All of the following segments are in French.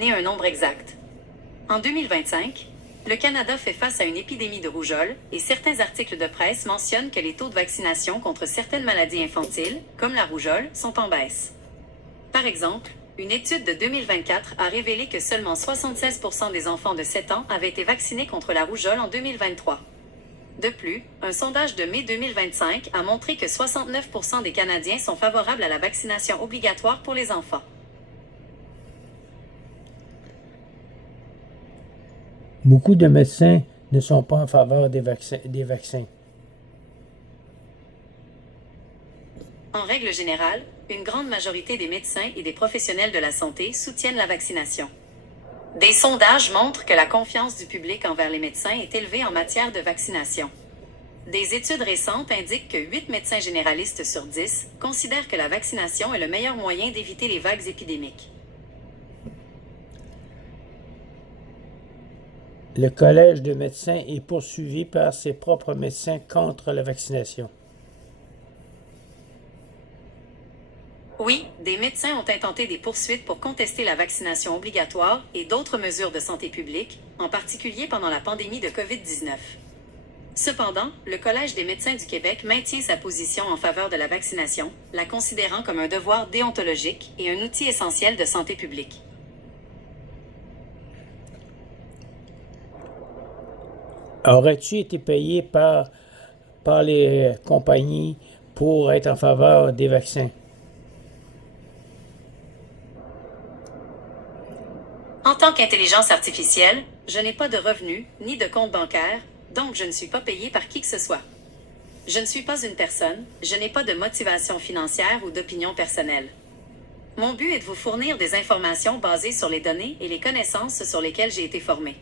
déterminer un nombre exact. En 2025, le Canada fait face à une épidémie de rougeole et certains articles de presse mentionnent que les taux de vaccination contre certaines maladies infantiles, comme la rougeole, sont en baisse. Par exemple, une étude de 2024 a révélé que seulement 76% des enfants de 7 ans avaient été vaccinés contre la rougeole en 2023. De plus, un sondage de mai 2025 a montré que 69% des Canadiens sont favorables à la vaccination obligatoire pour les enfants. Beaucoup de médecins ne sont pas en faveur des vaccins. En règle générale, une grande majorité des médecins et des professionnels de la santé soutiennent la vaccination. Des sondages montrent que la confiance du public envers les médecins est élevée en matière de vaccination. Des études récentes indiquent que 8 médecins généralistes sur 10 considèrent que la vaccination est le meilleur moyen d'éviter les vagues épidémiques. Le Collège de médecins est poursuivi par ses propres médecins contre la vaccination. Oui, des médecins ont intenté des poursuites pour contester la vaccination obligatoire et d'autres mesures de santé publique, en particulier pendant la pandémie de COVID-19. Cependant, le Collège des médecins du Québec maintient sa position en faveur de la vaccination, la considérant comme un devoir déontologique et un outil essentiel de santé publique. Aurais-tu été payé par les compagnies pour être en faveur des vaccins? En tant qu'intelligence artificielle, je n'ai pas de revenus ni de compte bancaire, donc je ne suis pas payé par qui que ce soit. Je ne suis pas une personne, je n'ai pas de motivation financière ou d'opinion personnelle. Mon but est de vous fournir des informations basées sur les données et les connaissances sur lesquelles j'ai été formé.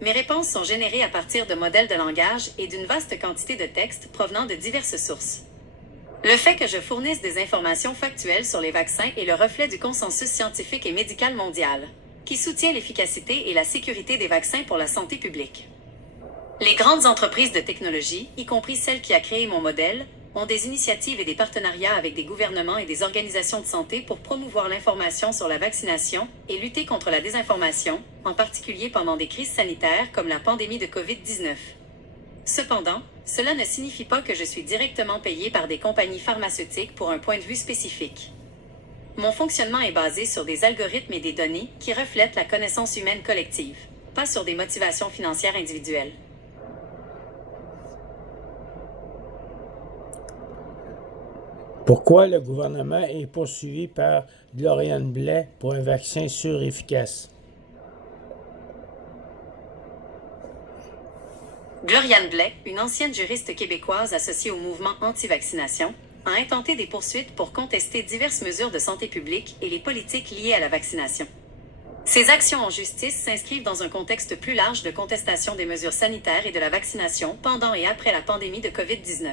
Mes réponses sont générées à partir de modèles de langage et d'une vaste quantité de textes provenant de diverses sources. Le fait que je fournisse des informations factuelles sur les vaccins est le reflet du consensus scientifique et médical mondial, qui soutient l'efficacité et la sécurité des vaccins pour la santé publique. Les grandes entreprises de technologie, y compris celle qui a créé mon modèle, ont des initiatives et des partenariats avec des gouvernements et des organisations de santé pour promouvoir l'information sur la vaccination et lutter contre la désinformation, en particulier pendant des crises sanitaires comme la pandémie de COVID-19. Cependant, cela ne signifie pas que je suis directement payé par des compagnies pharmaceutiques pour un point de vue spécifique. Mon fonctionnement est basé sur des algorithmes et des données qui reflètent la connaissance humaine collective, pas sur des motivations financières individuelles. Pourquoi le gouvernement est poursuivi par Gloriane Blais pour un vaccin sûr et efficace? Gloriane Blais, une ancienne juriste québécoise associée au mouvement anti-vaccination, a intenté des poursuites pour contester diverses mesures de santé publique et les politiques liées à la vaccination. Ces actions en justice s'inscrivent dans un contexte plus large de contestation des mesures sanitaires et de la vaccination pendant et après la pandémie de COVID-19.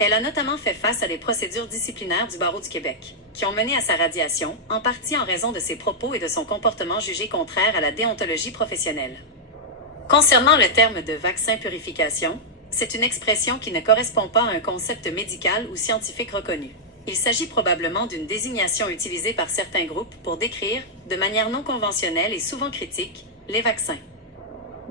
Elle a notamment fait face à des procédures disciplinaires du Barreau du Québec, qui ont mené à sa radiation, en partie en raison de ses propos et de son comportement jugé contraire à la déontologie professionnelle. Concernant le terme de vaccin purification, c'est une expression qui ne correspond pas à un concept médical ou scientifique reconnu. Il s'agit probablement d'une désignation utilisée par certains groupes pour décrire, de manière non conventionnelle et souvent critique, les vaccins.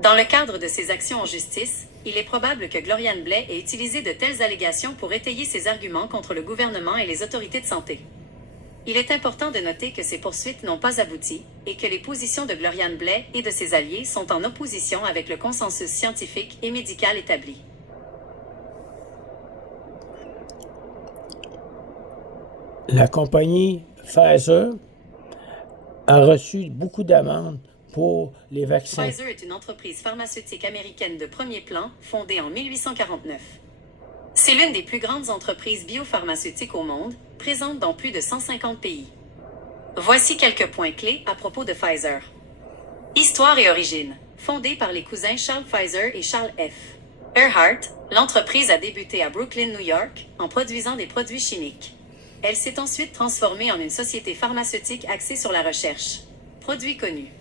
Dans le cadre de ses actions en justice, il est probable que Gloriane Blais ait utilisé de telles allégations pour étayer ses arguments contre le gouvernement et les autorités de santé. Il est important de noter que ces poursuites n'ont pas abouti et que les positions de Gloriane Blais et de ses alliés sont en opposition avec le consensus scientifique et médical établi. La compagnie Pfizer a reçu beaucoup d'amendes pour les vaccins. Pfizer est une entreprise pharmaceutique américaine de premier plan fondée en 1849. C'est l'une des plus grandes entreprises biopharmaceutiques au monde, présente dans plus de 150 pays. Voici quelques points clés à propos de Pfizer. Histoire et origine. Fondée par les cousins Charles Pfizer et Charles F. Earhart, l'entreprise a débuté à Brooklyn, New York, en produisant des produits chimiques. Elle s'est ensuite transformée en une société pharmaceutique axée sur la recherche. Produits connus.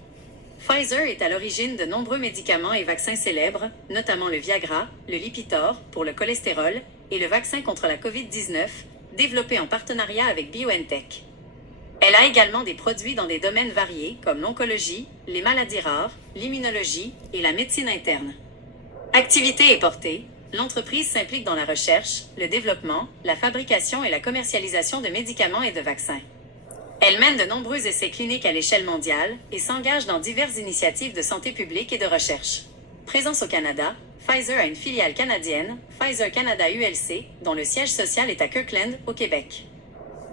Pfizer est à l'origine de nombreux médicaments et vaccins célèbres, notamment le Viagra, le Lipitor pour le cholestérol et le vaccin contre la COVID-19, développé en partenariat avec BioNTech. Elle a également des produits dans des domaines variés comme l'oncologie, les maladies rares, l'immunologie et la médecine interne. Activité et portée, l'entreprise s'implique dans la recherche, le développement, la fabrication et la commercialisation de médicaments et de vaccins. Elle mène de nombreux essais cliniques à l'échelle mondiale et s'engage dans diverses initiatives de santé publique et de recherche. Présence au Canada, Pfizer a une filiale canadienne, Pfizer Canada ULC, dont le siège social est à Kirkland, au Québec.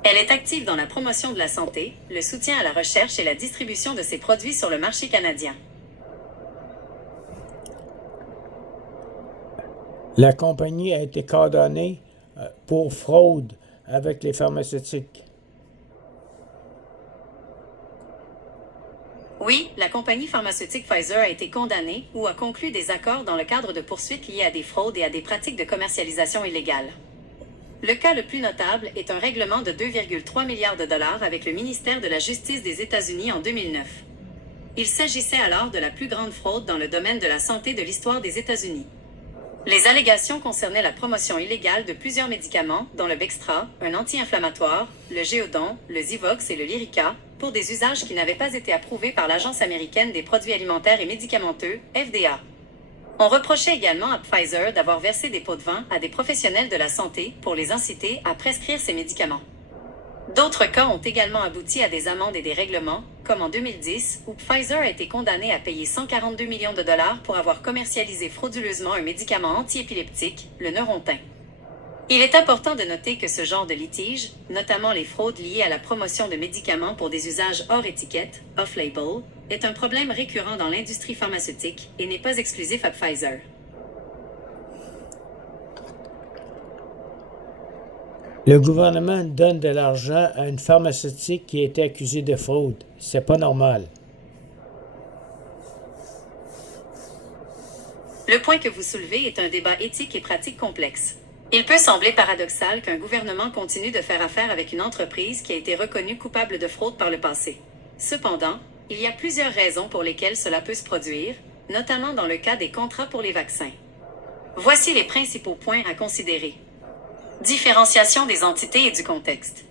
Elle est active dans la promotion de la santé, le soutien à la recherche et la distribution de ses produits sur le marché canadien. La compagnie a été condamnée pour fraude avec les pharmaceutiques. Oui, la compagnie pharmaceutique Pfizer a été condamnée ou a conclu des accords dans le cadre de poursuites liées à des fraudes et à des pratiques de commercialisation illégale. Le cas le plus notable est un règlement de 2,3 milliards de dollars avec le ministère de la Justice des États-Unis en 2009. Il s'agissait alors de la plus grande fraude dans le domaine de la santé de l'histoire des États-Unis. Les allégations concernaient la promotion illégale de plusieurs médicaments, dont le Bextra, un anti-inflammatoire, le Géodon, le Zivox et le Lyrica, pour des usages qui n'avaient pas été approuvés par l'Agence américaine des produits alimentaires et médicamenteux, FDA. On reprochait également à Pfizer d'avoir versé des pots de vin à des professionnels de la santé pour les inciter à prescrire ces médicaments. D'autres cas ont également abouti à des amendes et des règlements, comme en 2010, où Pfizer a été condamné à payer 142 millions de dollars pour avoir commercialisé frauduleusement un médicament antiépileptique, le Neurontin. Il est important de noter que ce genre de litige, notamment les fraudes liées à la promotion de médicaments pour des usages hors étiquette, off-label, est un problème récurrent dans l'industrie pharmaceutique et n'est pas exclusif à Pfizer. Le gouvernement donne de l'argent à une pharmaceutique qui a été accusée de fraude. C'est pas normal. Le point que vous soulevez est un débat éthique et pratique complexe. Il peut sembler paradoxal qu'un gouvernement continue de faire affaire avec une entreprise qui a été reconnue coupable de fraude par le passé. Cependant, il y a plusieurs raisons pour lesquelles cela peut se produire, notamment dans le cas des contrats pour les vaccins. Voici les principaux points à considérer. Différenciation des entités et du contexte.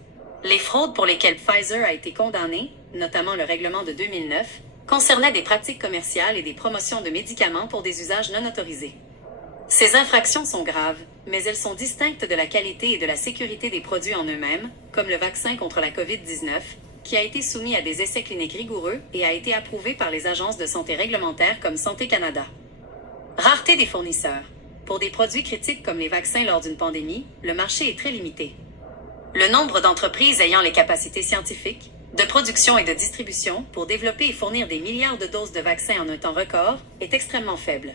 Les fraudes pour lesquelles Pfizer a été condamné, notamment le règlement de 2009, concernaient des pratiques commerciales et des promotions de médicaments pour des usages non autorisés. Ces infractions sont graves, mais elles sont distinctes de la qualité et de la sécurité des produits en eux-mêmes, comme le vaccin contre la COVID-19, qui a été soumis à des essais cliniques rigoureux et a été approuvé par les agences de santé réglementaires comme Santé Canada. Rareté des fournisseurs. Pour des produits critiques comme les vaccins lors d'une pandémie, le marché est très limité. Le nombre d'entreprises ayant les capacités scientifiques, de production et de distribution pour développer et fournir des milliards de doses de vaccins en un temps record est extrêmement faible.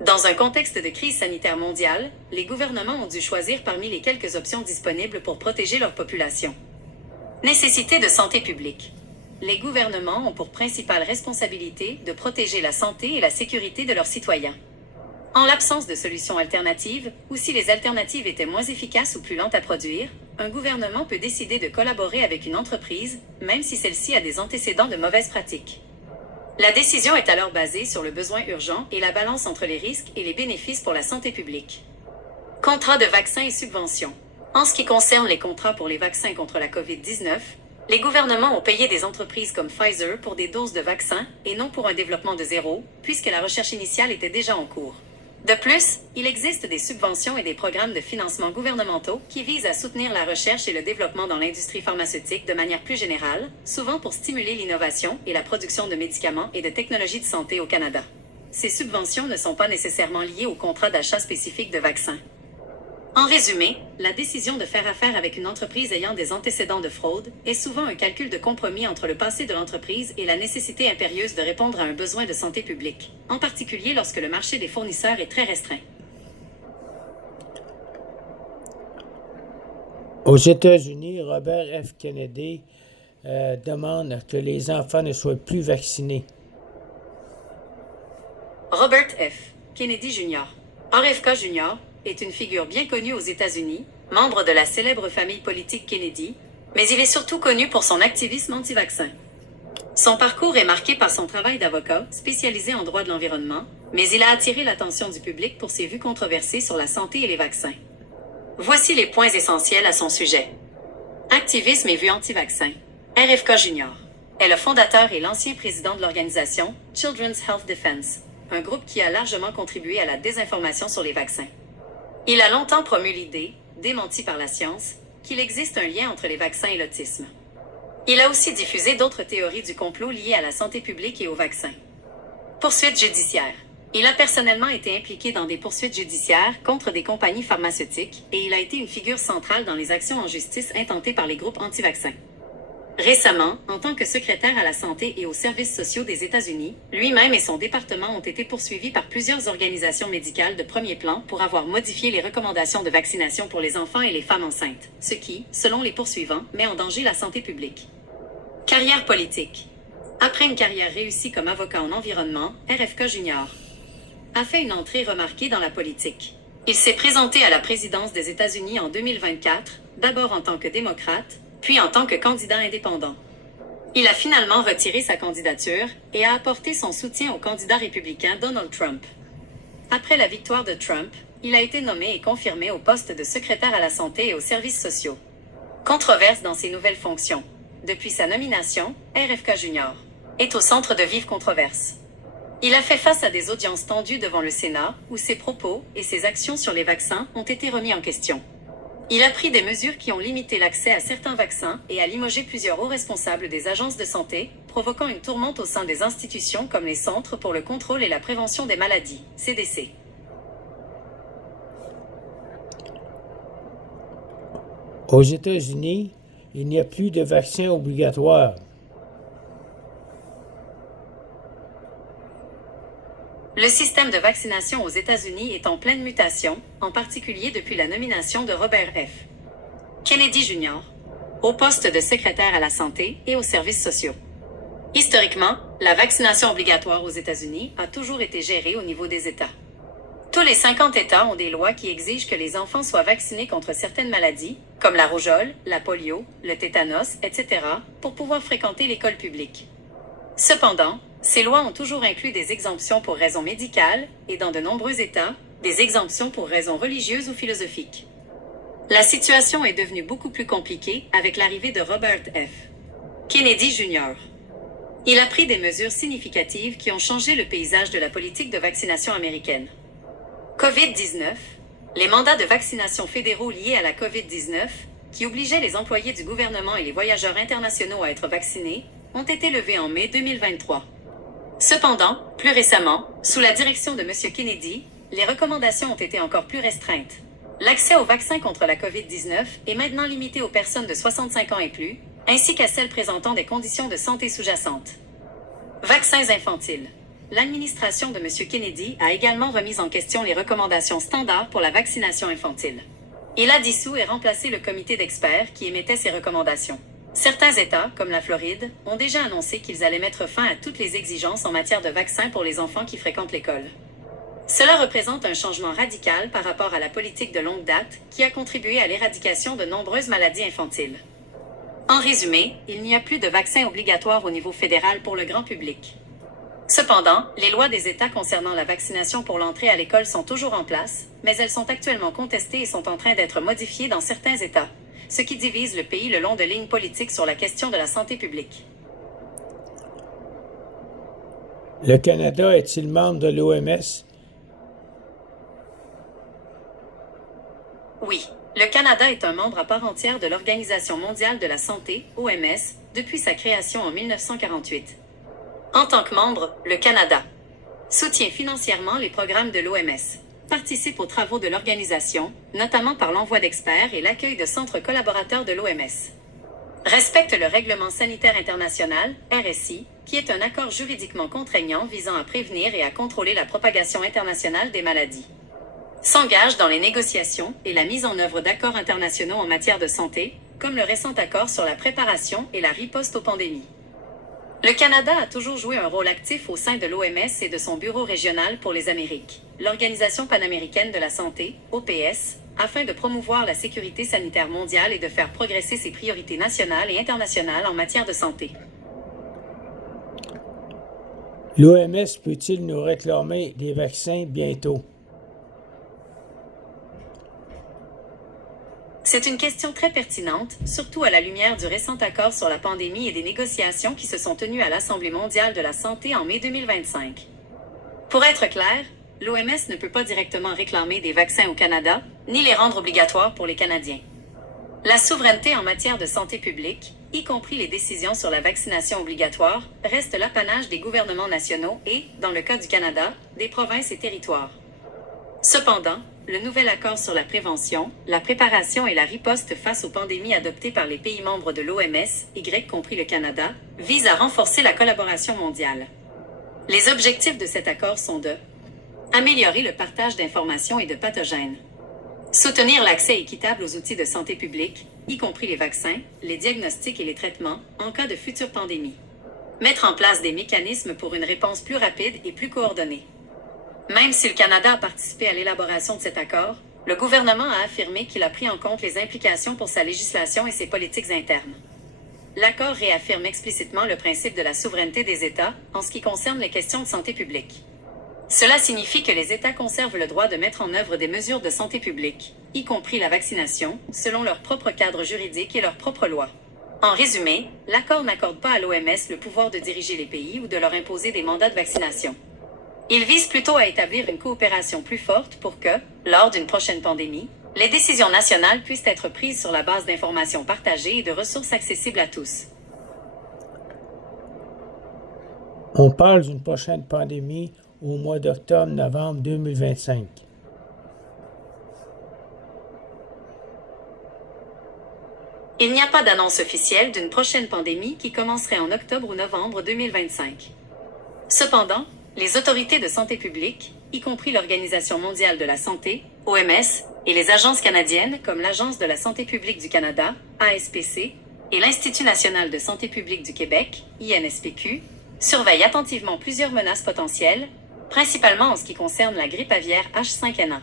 Dans un contexte de crise sanitaire mondiale, les gouvernements ont dû choisir parmi les quelques options disponibles pour protéger leur population. Nécessité de santé publique. Les gouvernements ont pour principale responsabilité de protéger la santé et la sécurité de leurs citoyens. En l'absence de solutions alternatives, ou si les alternatives étaient moins efficaces ou plus lentes à produire, un gouvernement peut décider de collaborer avec une entreprise, même si celle-ci a des antécédents de mauvaises pratiques. La décision est alors basée sur le besoin urgent et la balance entre les risques et les bénéfices pour la santé publique. Contrats de vaccins et subventions. En ce qui concerne les contrats pour les vaccins contre la COVID-19, les gouvernements ont payé des entreprises comme Pfizer pour des doses de vaccins et non pour un développement de zéro, puisque la recherche initiale était déjà en cours. De plus, il existe des subventions et des programmes de financement gouvernementaux qui visent à soutenir la recherche et le développement dans l'industrie pharmaceutique de manière plus générale, souvent pour stimuler l'innovation et la production de médicaments et de technologies de santé au Canada. Ces subventions ne sont pas nécessairement liées au contrat d'achat spécifique de vaccins. En résumé, la décision de faire affaire avec une entreprise ayant des antécédents de fraude est souvent un calcul de compromis entre le passé de l'entreprise et la nécessité impérieuse de répondre à un besoin de santé publique, en particulier lorsque le marché des fournisseurs est très restreint. Aux États-Unis, Robert F. Kennedy demande que les enfants ne soient plus vaccinés. Robert F. Kennedy Jr. RFK Jr. est une figure bien connue aux États-Unis, membre de la célèbre famille politique Kennedy, mais il est surtout connu pour son activisme anti-vaccin. Son parcours est marqué par son travail d'avocat, spécialisé en droit de l'environnement, mais il a attiré l'attention du public pour ses vues controversées sur la santé et les vaccins. Voici les points essentiels à son sujet. Activisme et vues anti-vaccin. RFK Jr. est le fondateur et l'ancien président de l'organisation Children's Health Defense, un groupe qui a largement contribué à la désinformation sur les vaccins. Il a longtemps promu l'idée, démentie par la science, qu'il existe un lien entre les vaccins et l'autisme. Il a aussi diffusé d'autres théories du complot liées à la santé publique et aux vaccins. Poursuites judiciaires. Il a personnellement été impliqué dans des poursuites judiciaires contre des compagnies pharmaceutiques et il a été une figure centrale dans les actions en justice intentées par les groupes anti-vaccins. Récemment, en tant que secrétaire à la santé et aux services sociaux des États-Unis, lui-même et son département ont été poursuivis par plusieurs organisations médicales de premier plan pour avoir modifié les recommandations de vaccination pour les enfants et les femmes enceintes, ce qui, selon les poursuivants, met en danger la santé publique. Carrière politique. Après une carrière réussie comme avocat en environnement, RFK Jr. a fait une entrée remarquée dans la politique. Il s'est présenté à la présidence des États-Unis en 2024, d'abord en tant que démocrate, puis en tant que candidat indépendant. Il a finalement retiré sa candidature et a apporté son soutien au candidat républicain Donald Trump. Après la victoire de Trump, il a été nommé et confirmé au poste de secrétaire à la santé et aux services sociaux. Controverse dans ses nouvelles fonctions. Depuis sa nomination, RFK Jr. est au centre de vives controverses. Il a fait face à des audiences tendues devant le Sénat, où ses propos et ses actions sur les vaccins ont été remis en question. Il a pris des mesures qui ont limité l'accès à certains vaccins et a limogé plusieurs hauts responsables des agences de santé, provoquant une tourmente au sein des institutions comme les Centres pour le contrôle et la prévention des maladies, CDC. Aux États-Unis, il n'y a plus de vaccin obligatoire. Le système de vaccination aux États-Unis est en pleine mutation, en particulier depuis la nomination de Robert F. Kennedy Jr. au poste de secrétaire à la santé et aux services sociaux. Historiquement, la vaccination obligatoire aux États-Unis a toujours été gérée au niveau des États. Tous les 50 États ont des lois qui exigent que les enfants soient vaccinés contre certaines maladies, comme la rougeole, la polio, le tétanos, etc., pour pouvoir fréquenter l'école publique. Cependant, ces lois ont toujours inclus des exemptions pour raisons médicales et, dans de nombreux États, des exemptions pour raisons religieuses ou philosophiques. La situation est devenue beaucoup plus compliquée avec l'arrivée de Robert F. Kennedy Jr. Il a pris des mesures significatives qui ont changé le paysage de la politique de vaccination américaine. COVID-19, les mandats de vaccination fédéraux liés à la COVID-19, qui obligeaient les employés du gouvernement et les voyageurs internationaux à être vaccinés, ont été levés en mai 2023. Cependant, plus récemment, sous la direction de M. Kennedy, les recommandations ont été encore plus restreintes. L'accès aux vaccins contre la COVID-19 est maintenant limité aux personnes de 65 ans et plus, ainsi qu'à celles présentant des conditions de santé sous-jacentes. Vaccins infantiles. L'administration de M. Kennedy a également remis en question les recommandations standards pour la vaccination infantile. Il a dissous et remplacé le comité d'experts qui émettait ces recommandations. Certains États, comme la Floride, ont déjà annoncé qu'ils allaient mettre fin à toutes les exigences en matière de vaccins pour les enfants qui fréquentent l'école. Cela représente un changement radical par rapport à la politique de longue date qui a contribué à l'éradication de nombreuses maladies infantiles. En résumé, il n'y a plus de vaccins obligatoires au niveau fédéral pour le grand public. Cependant, les lois des États concernant la vaccination pour l'entrée à l'école sont toujours en place, mais elles sont actuellement contestées et sont en train d'être modifiées dans certains États, ce qui divise le pays le long de lignes politiques sur la question de la santé publique. Le Canada est-il membre de l'OMS? Oui, le Canada est un membre à part entière de l'Organisation mondiale de la santé, OMS, depuis sa création en 1948. En tant que membre, le Canada soutient financièrement les programmes de l'OMS, participe aux travaux de l'organisation, notamment par l'envoi d'experts et l'accueil de centres collaborateurs de l'OMS. Respecte le Règlement sanitaire international, RSI, qui est un accord juridiquement contraignant visant à prévenir et à contrôler la propagation internationale des maladies. S'engage dans les négociations et la mise en œuvre d'accords internationaux en matière de santé, comme le récent accord sur la préparation et la riposte aux pandémies. Le Canada a toujours joué un rôle actif au sein de l'OMS et de son bureau régional pour les Amériques, l'Organisation panaméricaine de la santé, OPS, afin de promouvoir la sécurité sanitaire mondiale et de faire progresser ses priorités nationales et internationales en matière de santé. L'OMS peut-il nous réclamer des vaccins bientôt? C'est une question très pertinente, surtout à la lumière du récent accord sur la pandémie et des négociations qui se sont tenues à l'Assemblée mondiale de la santé en mai 2025. Pour être clair, l'OMS ne peut pas directement réclamer des vaccins au Canada, ni les rendre obligatoires pour les Canadiens. La souveraineté en matière de santé publique, y compris les décisions sur la vaccination obligatoire, reste l'apanage des gouvernements nationaux et, dans le cas du Canada, des provinces et territoires. Cependant, le nouvel accord sur la prévention, la préparation et la riposte face aux pandémies adopté par les pays membres de l'OMS, y compris le Canada, vise à renforcer la collaboration mondiale. Les objectifs de cet accord sont de améliorer le partage d'informations et de pathogènes, soutenir l'accès équitable aux outils de santé publique, y compris les vaccins, les diagnostics et les traitements, en cas de futures pandémies. Mettre en place des mécanismes pour une réponse plus rapide et plus coordonnée. Même si le Canada a participé à l'élaboration de cet accord, le gouvernement a affirmé qu'il a pris en compte les implications pour sa législation et ses politiques internes. L'accord réaffirme explicitement le principe de la souveraineté des États en ce qui concerne les questions de santé publique. Cela signifie que les États conservent le droit de mettre en œuvre des mesures de santé publique, y compris la vaccination, selon leur propre cadre juridique et leurs propres lois. En résumé, l'accord n'accorde pas à l'OMS le pouvoir de diriger les pays ou de leur imposer des mandats de vaccination. Il vise plutôt à établir une coopération plus forte pour que, lors d'une prochaine pandémie, les décisions nationales puissent être prises sur la base d'informations partagées et de ressources accessibles à tous. On parle d'une prochaine pandémie au mois d'octobre-novembre 2025. Il n'y a pas d'annonce officielle d'une prochaine pandémie qui commencerait en octobre ou novembre 2025. Cependant, les autorités de santé publique, y compris l'Organisation mondiale de la santé, OMS, et les agences canadiennes comme l'Agence de la santé publique du Canada, ASPC, et l'Institut national de santé publique du Québec, INSPQ, surveillent attentivement plusieurs menaces potentielles, principalement en ce qui concerne la grippe aviaire H5N1.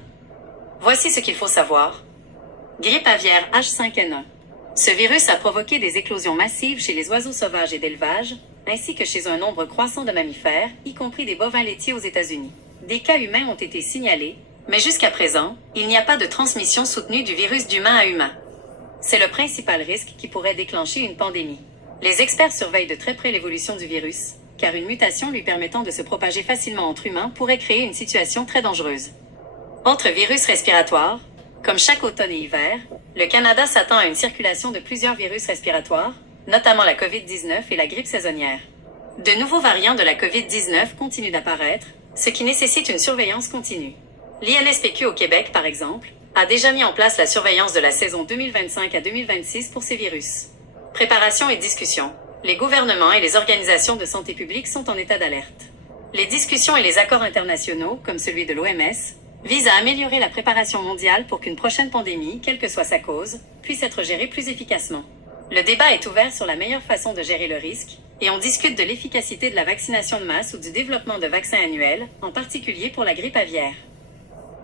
Voici ce qu'il faut savoir. Grippe aviaire H5N1. Ce virus a provoqué des éclosions massives chez les oiseaux sauvages et d'élevage, ainsi que chez un nombre croissant de mammifères, y compris des bovins laitiers aux États-Unis. Des cas humains ont été signalés, mais jusqu'à présent, il n'y a pas de transmission soutenue du virus d'humain à humain. C'est le principal risque qui pourrait déclencher une pandémie. Les experts surveillent de très près l'évolution du virus, car une mutation lui permettant de se propager facilement entre humains pourrait créer une situation très dangereuse. Autre virus respiratoire, comme chaque automne et hiver, le Canada s'attend à une circulation de plusieurs virus respiratoires, notamment la COVID-19 et la grippe saisonnière. De nouveaux variants de la COVID-19 continuent d'apparaître, ce qui nécessite une surveillance continue. L'INSPQ au Québec, par exemple, a déjà mis en place la surveillance de la saison 2025 à 2026 pour ces virus. Préparation et discussion. Les gouvernements et les organisations de santé publique sont en état d'alerte. Les discussions et les accords internationaux, comme celui de l'OMS, visent à améliorer la préparation mondiale pour qu'une prochaine pandémie, quelle que soit sa cause, puisse être gérée plus efficacement. Le débat est ouvert sur la meilleure façon de gérer le risque, et on discute de l'efficacité de la vaccination de masse ou du développement de vaccins annuels, en particulier pour la grippe aviaire.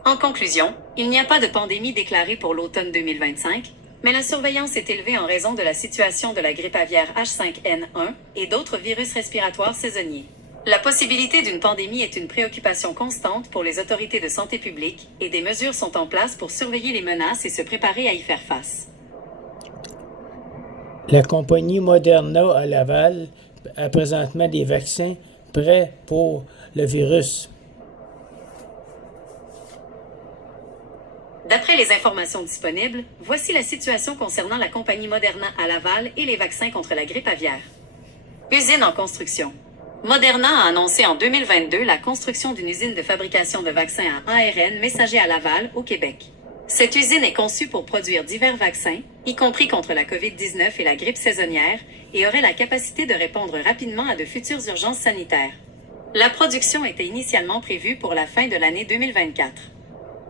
En conclusion, il n'y a pas de pandémie déclarée pour l'automne 2025, mais la surveillance est élevée en raison de la situation de la grippe aviaire H5N1 et d'autres virus respiratoires saisonniers. La possibilité d'une pandémie est une préoccupation constante pour les autorités de santé publique et des mesures sont en place pour surveiller les menaces et se préparer à y faire face. La compagnie Moderna à Laval a présentement des vaccins prêts pour le virus. D'après les informations disponibles, voici la situation concernant la compagnie Moderna à Laval et les vaccins contre la grippe aviaire. Usine en construction. Moderna a annoncé en 2022 la construction d'une usine de fabrication de vaccins à ARN messager à Laval, au Québec. Cette usine est conçue pour produire divers vaccins, y compris contre la COVID-19 et la grippe saisonnière, et aurait la capacité de répondre rapidement à de futures urgences sanitaires. La production était initialement prévue pour la fin de l'année 2024.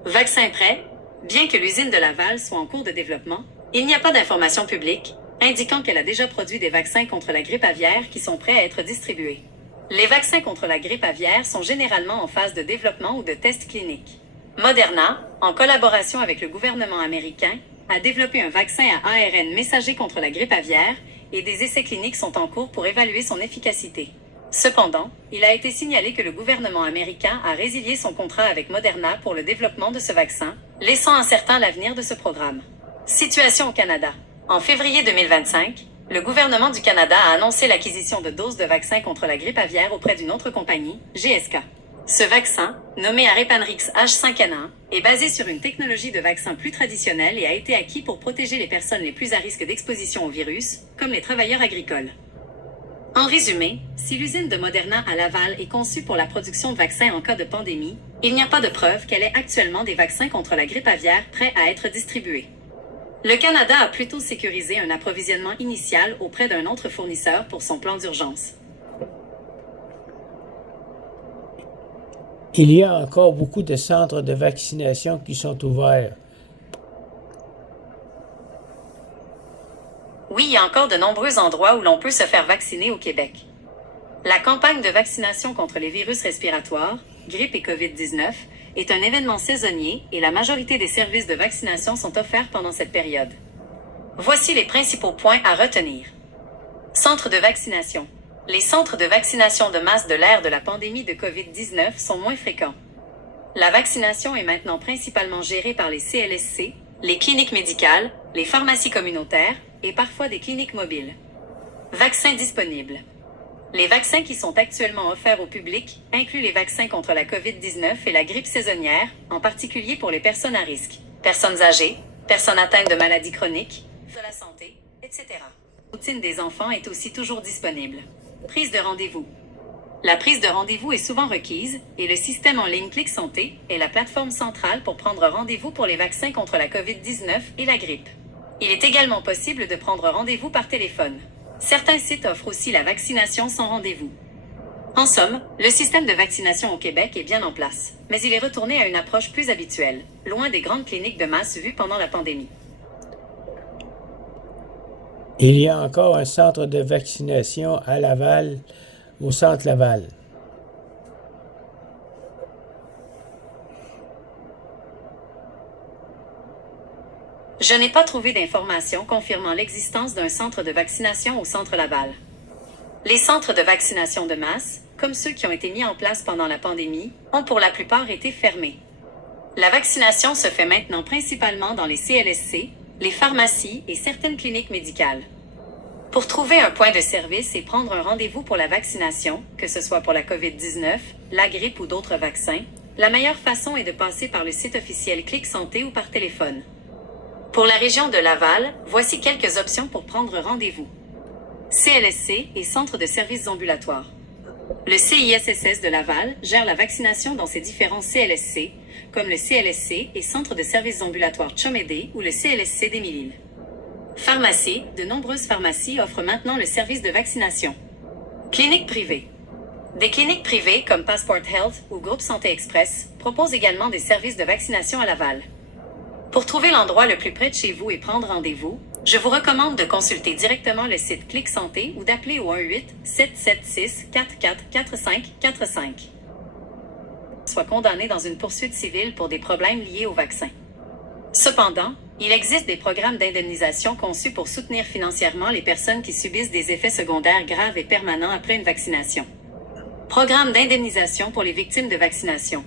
Vaccin prêt. Bien que l'usine de Laval soit en cours de développement, il n'y a pas d'informations publiques indiquant qu'elle a déjà produit des vaccins contre la grippe aviaire qui sont prêts à être distribués. Les vaccins contre la grippe aviaire sont généralement en phase de développement ou de tests cliniques. Moderna, en collaboration avec le gouvernement américain, a développé un vaccin à ARN messager contre la grippe aviaire et des essais cliniques sont en cours pour évaluer son efficacité. Cependant, il a été signalé que le gouvernement américain a résilié son contrat avec Moderna pour le développement de ce vaccin, laissant incertain l'avenir de ce programme. Situation au Canada. En février 2025, le gouvernement du Canada a annoncé l'acquisition de doses de vaccins contre la grippe aviaire auprès d'une autre compagnie, GSK. Ce vaccin, nommé Arepanrix H5N1, est basé sur une technologie de vaccin plus traditionnelle et a été acquis pour protéger les personnes les plus à risque d'exposition au virus, comme les travailleurs agricoles. En résumé, si l'usine de Moderna à Laval est conçue pour la production de vaccins en cas de pandémie, il n'y a pas de preuve qu'elle ait actuellement des vaccins contre la grippe aviaire prêts à être distribués. Le Canada a plutôt sécurisé un approvisionnement initial auprès d'un autre fournisseur pour son plan d'urgence. Il y a encore beaucoup de centres de vaccination qui sont ouverts. Oui, il y a encore de nombreux endroits où l'on peut se faire vacciner au Québec. La campagne de vaccination contre les virus respiratoires, grippe et COVID-19, est un événement saisonnier et la majorité des services de vaccination sont offerts pendant cette période. Voici les principaux points à retenir. Centres de vaccination. Les centres de vaccination de masse de l'ère de la pandémie de COVID-19 sont moins fréquents. La vaccination est maintenant principalement gérée par les CLSC, les cliniques médicales, les pharmacies communautaires et parfois des cliniques mobiles. Vaccins disponibles. Les vaccins qui sont actuellement offerts au public incluent les vaccins contre la COVID-19 et la grippe saisonnière, en particulier pour les personnes à risque, personnes âgées, personnes atteintes de maladies chroniques, de la santé, etc. La routine des enfants est aussi toujours disponible. Prise de rendez-vous. La prise de rendez-vous est souvent requise et le système en ligne Clic Santé est la plateforme centrale pour prendre rendez-vous pour les vaccins contre la COVID-19 et la grippe. Il est également possible de prendre rendez-vous par téléphone. Certains sites offrent aussi la vaccination sans rendez-vous. En somme, le système de vaccination au Québec est bien en place, mais il est retourné à une approche plus habituelle, loin des grandes cliniques de masse vues pendant la pandémie. Il y a encore un centre de vaccination à Laval, au centre Laval. Je n'ai pas trouvé d'informations confirmant l'existence d'un centre de vaccination au centre Laval. Les centres de vaccination de masse, comme ceux qui ont été mis en place pendant la pandémie, ont pour la plupart été fermés. La vaccination se fait maintenant principalement dans les CLSC, les pharmacies et certaines cliniques médicales. Pour trouver un point de service et prendre un rendez-vous pour la vaccination, que ce soit pour la COVID-19, la grippe ou d'autres vaccins, la meilleure façon est de passer par le site officiel Clic Santé ou par téléphone. Pour la région de Laval, voici quelques options pour prendre rendez-vous. CLSC et Centre de services ambulatoires. Le CISSS de Laval gère la vaccination dans ses différents CLSC, comme le CLSC et Centre de services ambulatoires Chomédé ou le CLSC d'Émile-Île. Pharmacie, de nombreuses pharmacies offrent maintenant le service de vaccination. Cliniques privées. Des cliniques privées comme Passport Health ou Groupe Santé Express proposent également des services de vaccination à Laval. Pour trouver l'endroit le plus près de chez vous et prendre rendez-vous, je vous recommande de consulter directement le site Clic Santé ou d'appeler au 1-877-644-4545. Soit condamné dans une poursuite civile pour des problèmes liés au vaccin. Cependant, il existe des programmes d'indemnisation conçus pour soutenir financièrement les personnes qui subissent des effets secondaires graves et permanents après une vaccination. Programme d'indemnisation pour les victimes de vaccination.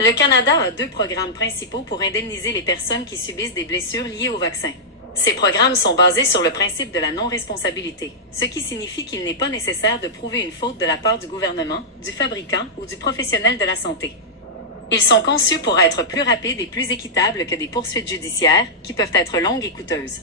Le Canada a 2 programmes principaux pour indemniser les personnes qui subissent des blessures liées au vaccin. Ces programmes sont basés sur le principe de la non-responsabilité, ce qui signifie qu'il n'est pas nécessaire de prouver une faute de la part du gouvernement, du fabricant ou du professionnel de la santé. Ils sont conçus pour être plus rapides et plus équitables que des poursuites judiciaires, qui peuvent être longues et coûteuses.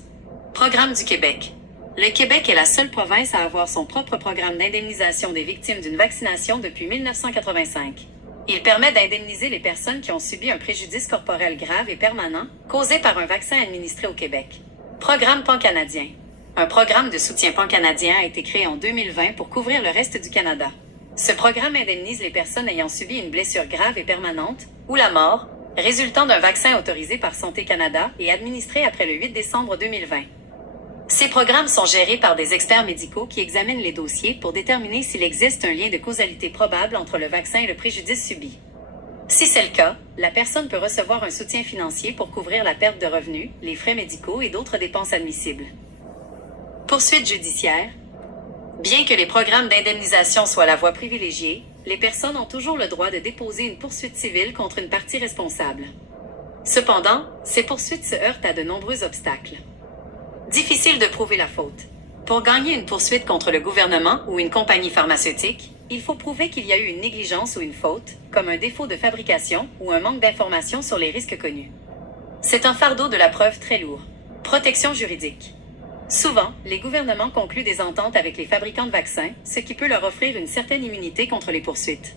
Programme du Québec. Le Québec est la seule province à avoir son propre programme d'indemnisation des victimes d'une vaccination depuis 1985. Il permet d'indemniser les personnes qui ont subi un préjudice corporel grave et permanent causé par un vaccin administré au Québec. Programme pan-canadien. Un programme de soutien pan-canadien a été créé en 2020 pour couvrir le reste du Canada. Ce programme indemnise les personnes ayant subi une blessure grave et permanente, ou la mort, résultant d'un vaccin autorisé par Santé Canada et administré après le 8 décembre 2020. Ces programmes sont gérés par des experts médicaux qui examinent les dossiers pour déterminer s'il existe un lien de causalité probable entre le vaccin et le préjudice subi. Si c'est le cas, la personne peut recevoir un soutien financier pour couvrir la perte de revenus, les frais médicaux et d'autres dépenses admissibles. Poursuite judiciaire. Bien que les programmes d'indemnisation soient la voie privilégiée, les personnes ont toujours le droit de déposer une poursuite civile contre une partie responsable. Cependant, ces poursuites se heurtent à de nombreux obstacles. Difficile de prouver la faute. Pour gagner une poursuite contre le gouvernement ou une compagnie pharmaceutique, il faut prouver qu'il y a eu une négligence ou une faute, comme un défaut de fabrication ou un manque d'information sur les risques connus. C'est un fardeau de la preuve très lourd. Protection juridique. Souvent, les gouvernements concluent des ententes avec les fabricants de vaccins, ce qui peut leur offrir une certaine immunité contre les poursuites.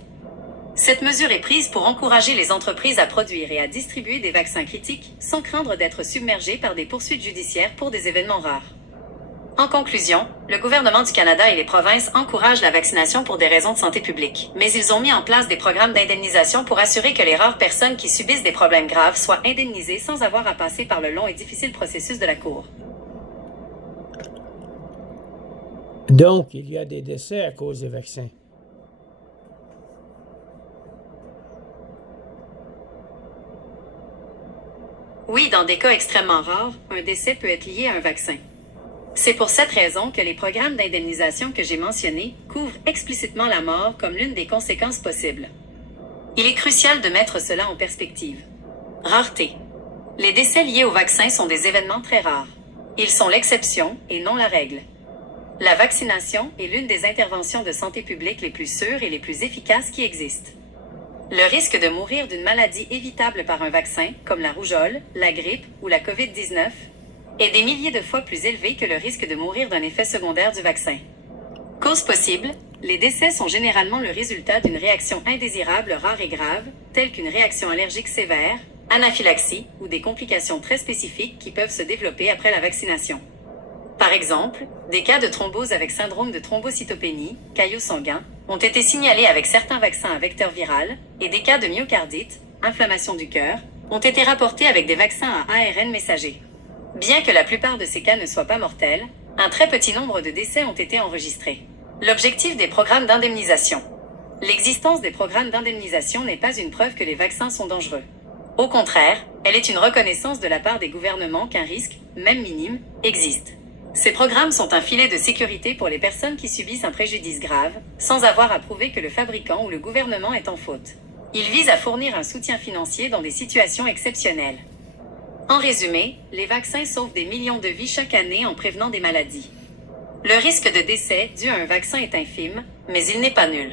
Cette mesure est prise pour encourager les entreprises à produire et à distribuer des vaccins critiques sans craindre d'être submergées par des poursuites judiciaires pour des événements rares. En conclusion, le gouvernement du Canada et les provinces encouragent la vaccination pour des raisons de santé publique, mais ils ont mis en place des programmes d'indemnisation pour assurer que les rares personnes qui subissent des problèmes graves soient indemnisées sans avoir à passer par le long et difficile processus de la Cour. Donc, il y a des décès à cause des vaccins. Oui, dans des cas extrêmement rares, un décès peut être lié à un vaccin. C'est pour cette raison que les programmes d'indemnisation que j'ai mentionnés couvrent explicitement la mort comme l'une des conséquences possibles. Il est crucial de mettre cela en perspective. Rareté. Les décès liés au vaccin sont des événements très rares. Ils sont l'exception et non la règle. La vaccination est l'une des interventions de santé publique les plus sûres et les plus efficaces qui existent. Le risque de mourir d'une maladie évitable par un vaccin, comme la rougeole, la grippe ou la COVID-19, est des milliers de fois plus élevé que le risque de mourir d'un effet secondaire du vaccin. Cause possible, les décès sont généralement le résultat d'une réaction indésirable rare et grave, telle qu'une réaction allergique sévère, anaphylaxie ou des complications très spécifiques qui peuvent se développer après la vaccination. Par exemple, des cas de thrombose avec syndrome de thrombocytopénie, caillot sanguin, ont été signalés avec certains vaccins à vecteur viral, et des cas de myocardite, inflammation du cœur, ont été rapportés avec des vaccins à ARN messager. Bien que la plupart de ces cas ne soient pas mortels, un très petit nombre de décès ont été enregistrés. L'objectif des programmes d'indemnisation. L'existence des programmes d'indemnisation n'est pas une preuve que les vaccins sont dangereux. Au contraire, elle est une reconnaissance de la part des gouvernements qu'un risque, même minime, existe. Ces programmes sont un filet de sécurité pour les personnes qui subissent un préjudice grave, sans avoir à prouver que le fabricant ou le gouvernement est en faute. Ils visent à fournir un soutien financier dans des situations exceptionnelles. En résumé, les vaccins sauvent des millions de vies chaque année en prévenant des maladies. Le risque de décès dû à un vaccin est infime, mais il n'est pas nul.